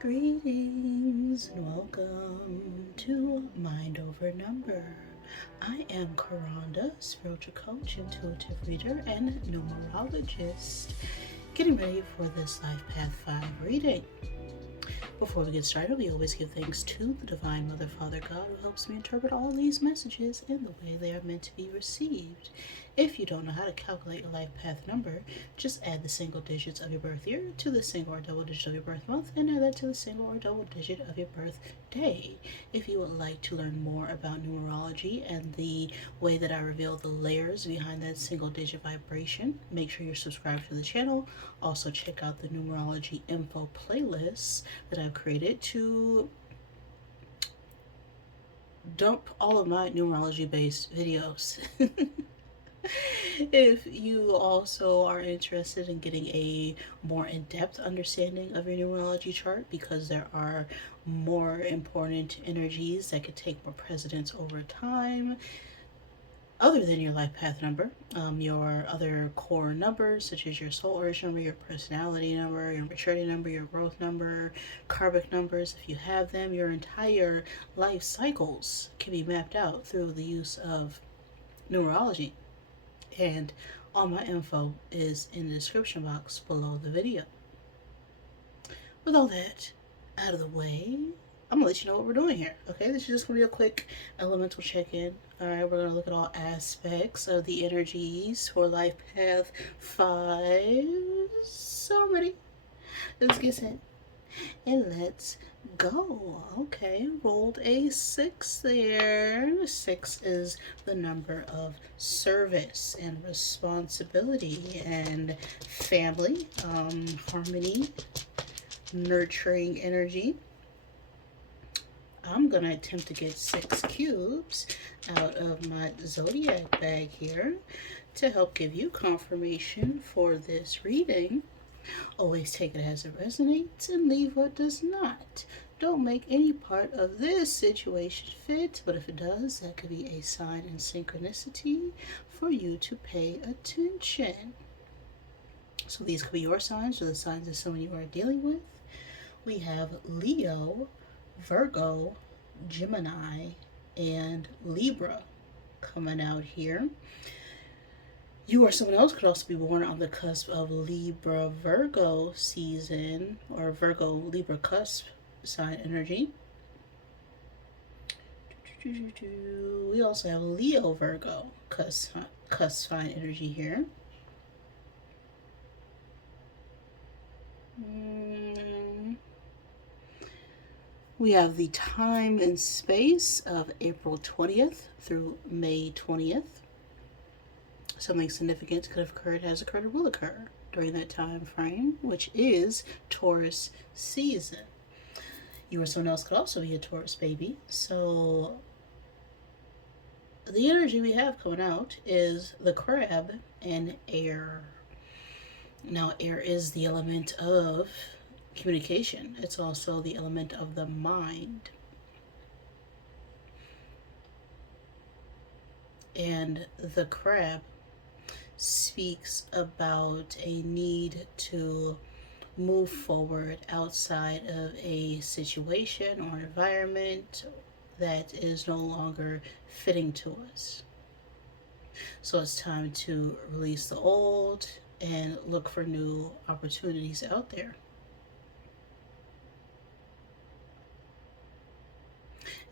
Greetings and welcome to Mind Over Number. I am Karanda, spiritual coach, intuitive reader, and numerologist, getting ready for this Life Path 5 reading. Before we get started, we always give thanks to the Divine Mother, Father, God, who helps me interpret all these messages in the way they are meant to be received. If you don't know how to calculate your life path number, just add the single digits of your birth year to the single or double digit of your birth month, and add that to the single or double digit of your birth day. If you would like to learn more about numerology and the way that I reveal the layers behind that single digit vibration, make sure you're subscribed to the channel. Also, check out the numerology info playlists that I've created to dump all of my numerology based videos. If you also are interested in getting a more in-depth understanding of your numerology chart, because there are more important energies that could take more precedence over time other than your life path number, your other core numbers such as your soul urge number, your personality number, your maturity number, your growth number, karmic numbers, if you have them, your entire life cycles can be mapped out through the use of numerology. And all my info is in the description box below the video. With all that out of the way, I'm gonna let you know what we're doing here. Okay, this is just gonna be a quick elemental check-in. All right, we're gonna look at all aspects of the energies for Life Path 5. So I'm ready. Let's get set and let's go. Okay, rolled a 6 there. 6 is the number of service and responsibility and family, harmony, nurturing energy. I'm gonna attempt to get 6 cubes out of my zodiac bag here to help give you confirmation for this reading. Always take it as it resonates and leave what does not. Don't make any part of this situation fit, but if it does, that could be a sign in synchronicity for you to pay attention. So these could be your signs or the signs of someone you are dealing with. We have Leo, Virgo, Gemini, and Libra coming out here. You or someone else could also be born on the cusp of Libra Virgo season, or Virgo Libra cusp sign energy. We also have Leo Virgo cusp sign energy here. We have the time and space of April 20th through May 20th. Something significant could have occurred, has occurred, or will occur during that time frame, which is Taurus season. You or someone else could also be a Taurus baby. So the energy we have coming out is the crab and air. Now, air is the element of communication. It's also the element of the mind. And the crab speaks about a need to move forward outside of a situation or environment that is no longer fitting to us. So it's time to release the old and look for new opportunities out there.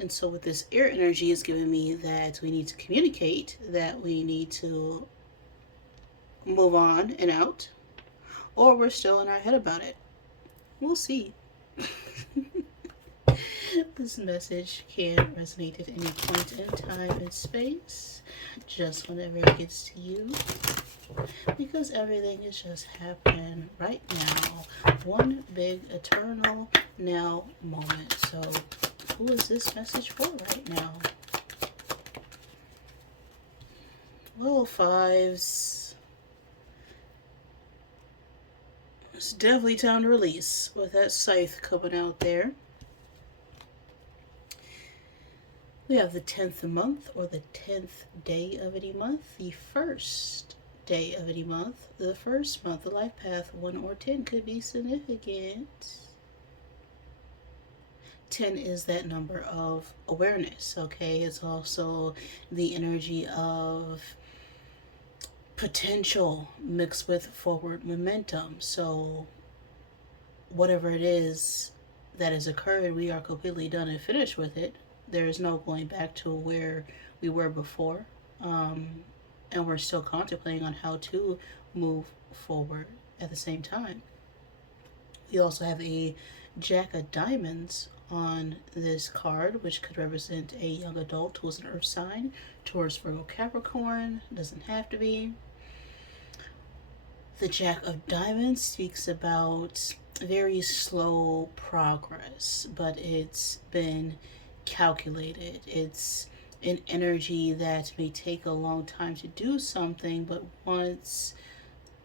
And so with this air energy is giving me that we need to communicate, that we need to move on and out, or we're still in our head about it. We'll see. This message can resonate at any point in time and space, just whenever it gets to you, because everything is just happening right now. One big eternal now moment. So who is this message for right now? Well, fives. It's definitely time to release with that scythe coming out there. We have the 10th month, or the 10th day of any month, the first day of any month, the first month, the life path 1 or 10 could be significant. 10 is that number of awareness, okay? It's also the energy of potential mixed with forward momentum. So whatever it is that has occurred, we are completely done and finished with it. There is no going back to where we were before. And we're still contemplating on how to move forward at the same time. We also have a Jack of Diamonds on this card, which could represent a young adult who is an earth sign, Taurus, Virgo, Capricorn. Doesn't have to be. The Jack of Diamonds speaks about very slow progress, but it's been calculated. It's an energy that may take a long time to do something, but once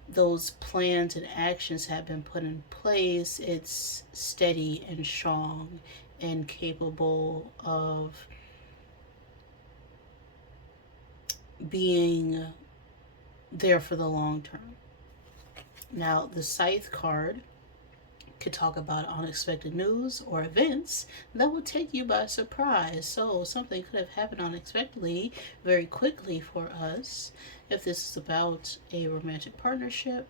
those plans and actions have been put in place, it's steady and strong and capable of being there for the long term. Now, the Scythe card could talk about unexpected news or events that will take you by surprise. So something could have happened unexpectedly very quickly for us. If this is about a romantic partnership,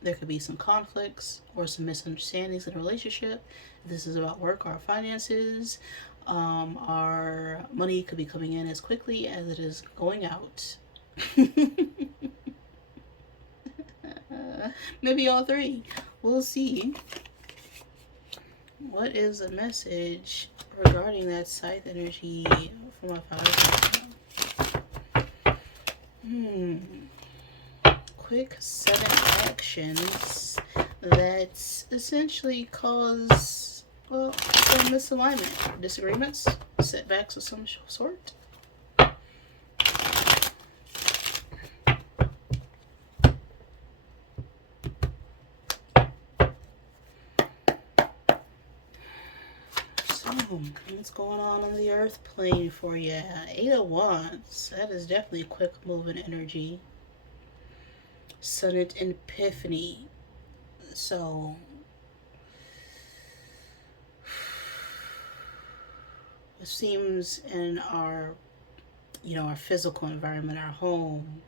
there could be some conflicts or some misunderstandings in a relationship. If this is about work or finances, our money could be coming in as quickly as it is going out. Maybe all three. We'll see. What is the message regarding that Scythe energy for my father? Quick 7 actions that essentially cause, well, some misalignment, disagreements, setbacks of some sort. What's going on the earth plane for you? 8 of Wands. That is definitely quick moving energy. Sudden epiphany. So it seems in our physical environment, our home,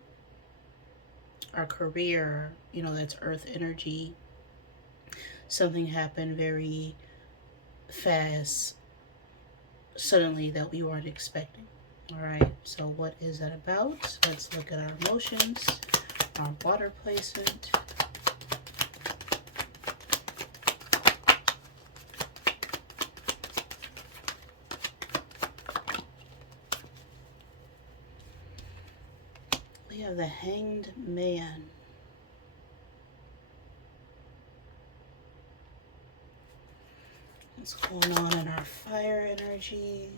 our career, that's earth energy. Something happened very fast, suddenly, that we weren't expecting. All right, so what is that about? Let's look at our emotions, our water placement. We have the Hanged Man. What's going on in our fire energy?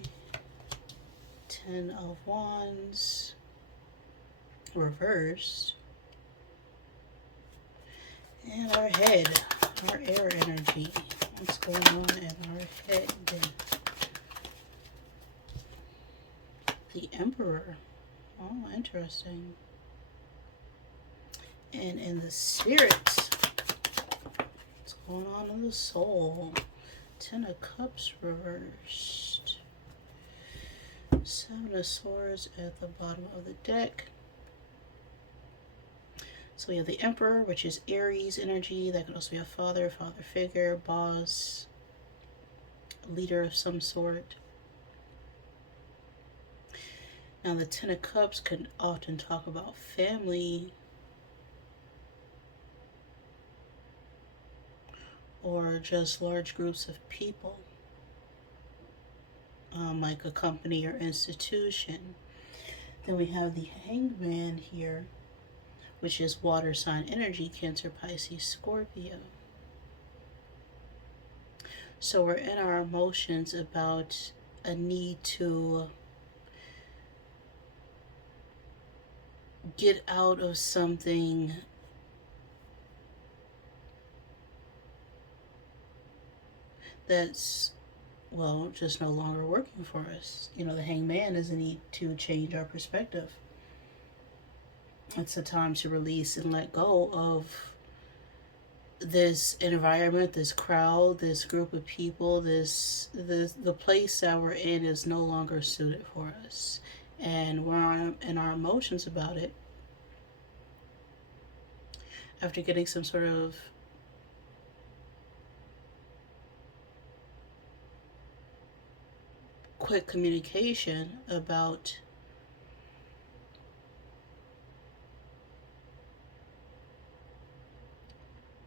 10 of Wands reversed. And our head, our air energy. What's going on in our head? The Emperor. Oh, interesting. And in the spirit, what's going on in the soul? 10 of Cups reversed. 7 of Swords at the bottom of the deck. So we have the Emperor, which is Aries energy. That could also be a father figure, boss, leader of some sort. Now the 10 of Cups could often talk about family, or just large groups of people, like a company or institution. Then we have the Hanged Man here, which is water sign energy, Cancer, Pisces, Scorpio. So we're in our emotions about a need to get out of something that's, well, just no longer working for us. The Hanged Man is a need to change our perspective. It's a time to release and let go of this environment, this crowd, this group of people, the place that we're in is no longer suited for us, and in our emotions about it. After getting some sort of quick communication about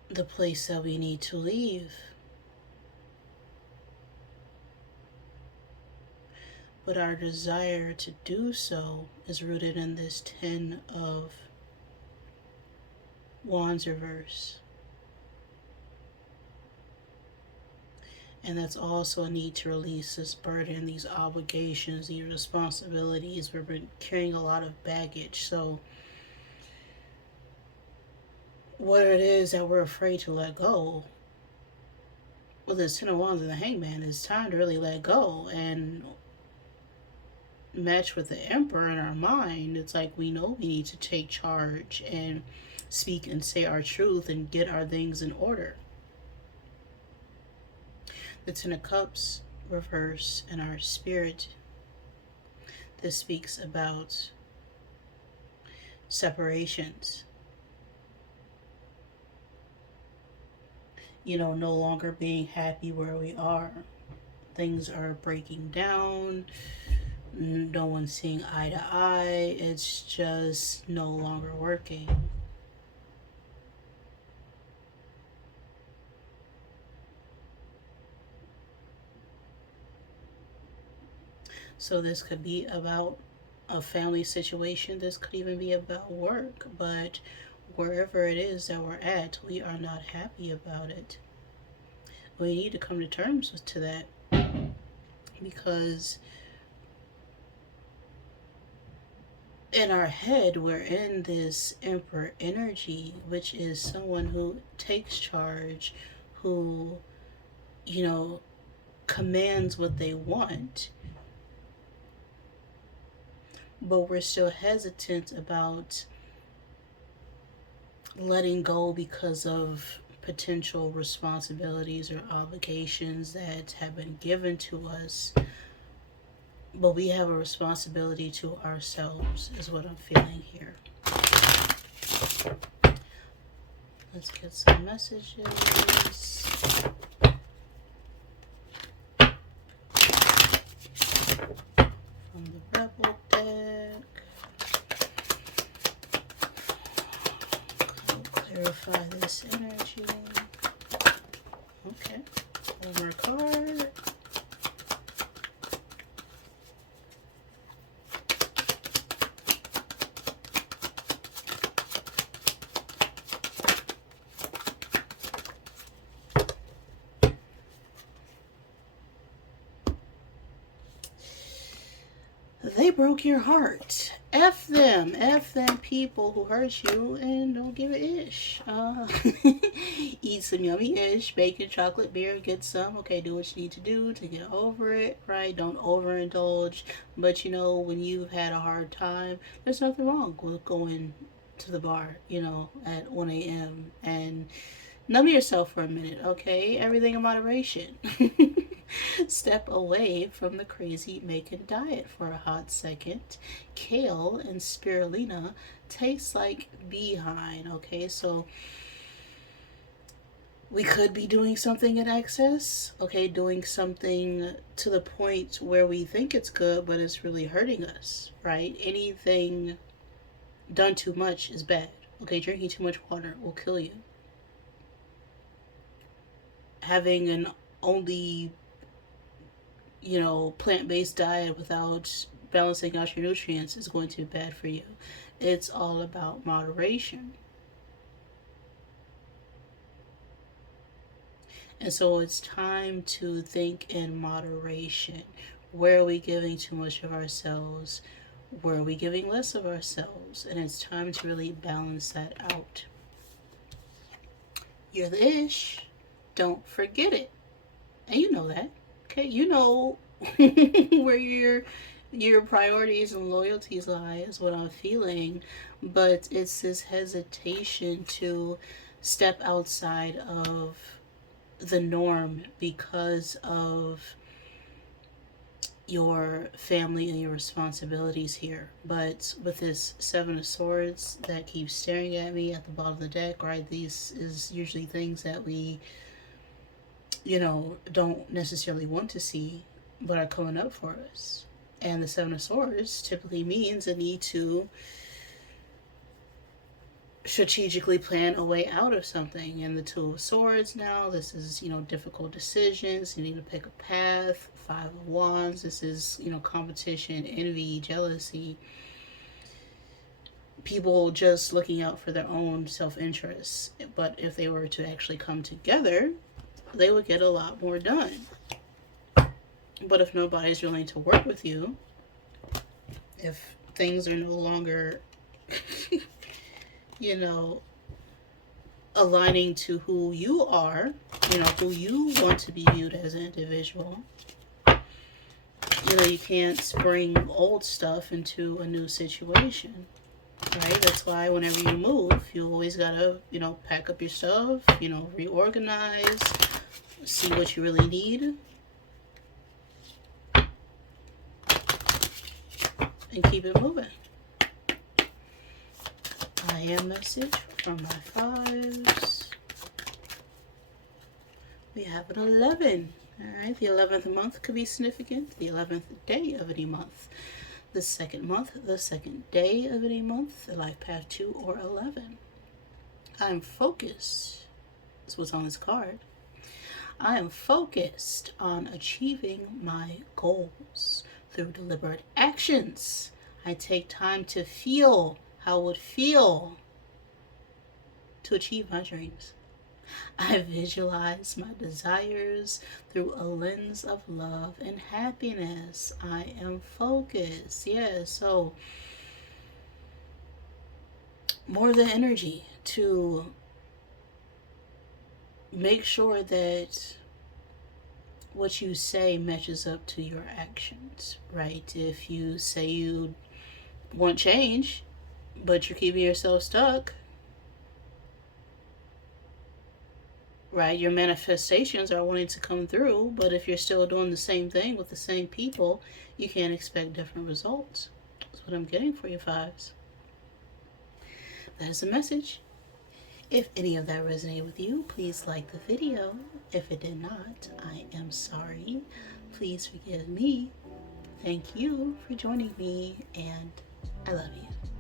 the place that we need to leave. But our desire to do so is rooted in this 10 of Wands reverse. And that's also a need to release this burden, these obligations, these responsibilities. We've been carrying a lot of baggage. So what it is that we're afraid to let go, well, this 10 of Wands and the Hangman, it's time to really let go and match with the Emperor in our mind. It's like we know we need to take charge and speak and say our truth and get our things in order. The 10 of Cups reverse in our spirit. This speaks about separations. No longer being happy where we are. Things are breaking down. No one's seeing eye to eye. It's just no longer working. So this could be about a family situation. This could even be about work. But wherever it is that we're at, we are not happy about it. We need to come to terms to that, because in our head we're in this Emperor energy, which is someone who takes charge, who commands what they want. But we're still hesitant about letting go because of potential responsibilities or obligations that have been given to us. But we have a responsibility to ourselves, is what I'm feeling here. Let's get some messages. From the Rebel deck. Clarify this energy. Okay. One more card. They broke your heart. F them. F them people who hurt you and don't give a ish. Eat some yummy ish, bacon, chocolate, beer, get some. Okay, do what you need to do to get over it, right? Don't overindulge. But when you've had a hard time, there's nothing wrong with going to the bar, at 1 a.m. and numb yourself for a minute, okay? Everything in moderation. Step away from the crazy Macon diet for a hot second. Kale and spirulina taste like behind, okay? So we could be doing something in excess, okay? Doing something to the point where we think it's good, but it's really hurting us, right? Anything done too much is bad, okay? Drinking too much water will kill you. Having an only plant-based diet without balancing out your nutrients is going to be bad for you. It's all about moderation. And so it's time to think in moderation. Where are we giving too much of ourselves? Where are we giving less of ourselves? And it's time to really balance that out. You're the ish. Don't forget it. And you know that. Okay, you know where your priorities and loyalties lie, is what I'm feeling. But it's this hesitation to step outside of the norm because of your family and your responsibilities here. But with this Seven of Swords that keeps staring at me at the bottom of the deck, right? These is usually things that we, don't necessarily want to see, but are coming up for us. And the Seven of Swords typically means a need to strategically plan a way out of something. And the Two of Swords now, this is, difficult decisions. You need to pick a path. Five of Wands, this is, competition, envy, jealousy. People just looking out for their own self-interest. But if they were to actually come together, they would get a lot more done. But if nobody's willing to work with you, if things are no longer, aligning to who you are, who you want to be viewed as an individual, you can't spring old stuff into a new situation, right? That's why whenever you move, you always gotta, pack up your stuff, reorganize, see what you really need, and keep it moving. I am message from my fives. We have an 11. Alright, the 11th month could be significant. The 11th day of any month. The second month, the second day of any month. The life path 2 or 11. I'm focused. That's what's on this card. I am focused on achieving my goals through deliberate actions. I take time to feel how it would feel to achieve my dreams. I visualize my desires through a lens of love and happiness. I am focused. Yeah, so more of the energy to make sure that what you say matches up to your actions, right? If you say you want change, but you're keeping yourself stuck, right? Your manifestations are wanting to come through, but if you're still doing the same thing with the same people, you can't expect different results. That's what I'm getting for you, fives. That is a message. If any of that resonated with you, please like the video. If it did not, I am sorry. Please forgive me. Thank you for joining me, and I love you.